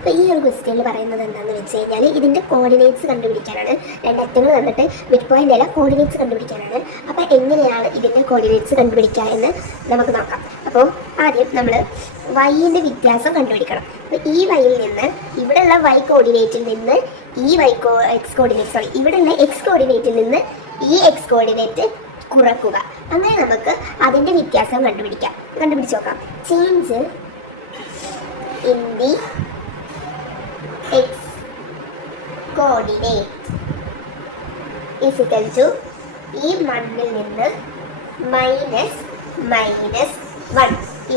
അപ്പോൾ ഈ ഒരു ക്വസ്റ്റ്യനിൽ പറയുന്നത് എന്താണെന്ന് വെച്ച് കഴിഞ്ഞാൽ ഇതിൻ്റെ കോർഡിനേറ്റ്സ് കണ്ടുപിടിക്കാനാണ്. രണ്ടറ്റങ്ങൾ തന്നിട്ട് മിഡ് പോയിൻ്റ് അല്ല കോർഡിനേറ്റ്സ് കണ്ടുപിടിക്കാനാണ്. അപ്പോൾ എങ്ങനെയാണ് ഇതിൻ്റെ കോർഡിനേറ്റ്സ് കണ്ടുപിടിക്കുക എന്ന് നമുക്ക് നോക്കാം. അപ്പോൾ ആദ്യം നമ്മൾ വൈൻ്റെ വ്യത്യാസം കണ്ടുപിടിക്കണം. അപ്പോൾ ഈ വൈയിൽ നിന്ന് ഇവിടെയുള്ള വൈ കോർഡിനേറ്റിൽ നിന്ന് ഈ എക്സ് കോർഡിനേറ്റ് ഇവിടെയുള്ള എക്സ് കോർഡിനേറ്റിൽ നിന്ന് ഈ എക്സ് കോർഡിനേറ്റ് കുറക്കുക. അങ്ങനെ നമുക്ക് അതിൻ്റെ വ്യത്യാസം കണ്ടുപിടിച്ച് നോക്കാം. Change in the x coordinate is equal to ഈ മണ്ണിൽ നിന്ന് -1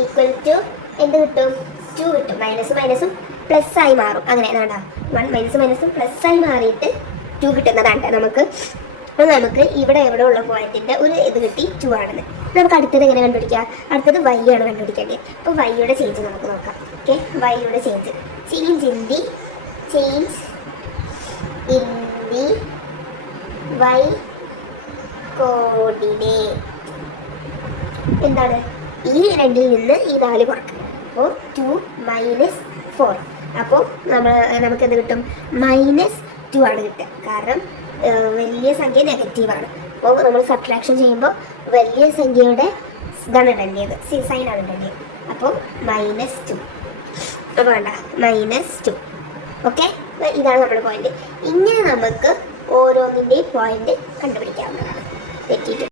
ഈക്വൽ ടു എന്ത് കിട്ടും? 2 കിട്ടും. മൈനസും മൈനസും പ്ലസ് ആയി മാറും. അങ്ങനെ വേണ്ട 1 മൈനസും മൈനസും പ്ലസ് ആയി മാറിയിട്ട് 2 കിട്ടുന്നതാണ് നമുക്ക്. അപ്പോൾ നമുക്ക് ഇവിടെ എവിടെ ഉള്ള പോയിന്റിൻ്റെ ഒരു ഇത് കിട്ടി 2 ആണെന്ന്. നമുക്ക് അടുത്തത് എങ്ങനെ കണ്ടുപിടിക്കാം? അടുത്തത് വൈ ആണ് കണ്ടുപിടിക്കേണ്ടത്. അപ്പോൾ വൈയുടെ ചേഞ്ച് നമുക്ക് നോക്കാം. ഓക്കെ, വൈയുടെ change in the Y coordinate എന്താണ്? ഈ 2ൽ നിന്ന് ഈ 4 കുറക്കും. അപ്പോൾ 2 - 4. അപ്പോൾ നമുക്ക് എന്ത് കിട്ടും? -2 ആണ് കിട്ടുക. കാരണം വലിയ സംഖ്യ നെഗറ്റീവാണ്. അപ്പോൾ നമ്മൾ സബ്ട്രാക്ഷൻ ചെയ്യുമ്പോൾ വലിയ സംഖ്യയുടെ ഇതാണ് ഇടേണ്ടത്, സൈനാണ് ഇടേണ്ടത്. അപ്പോൾ -2. അപ്പോൾ വേണ്ട -2. ഓക്കെ, ഇതാണ് നമ്മുടെ പോയിന്റ്. ഇങ്ങനെ നമുക്ക് ഓരോന്നിൻ്റെയും പോയിന്റ് കണ്ടുപിടിക്കാവുന്നതാണ്. തെറ്റിയിട്ട്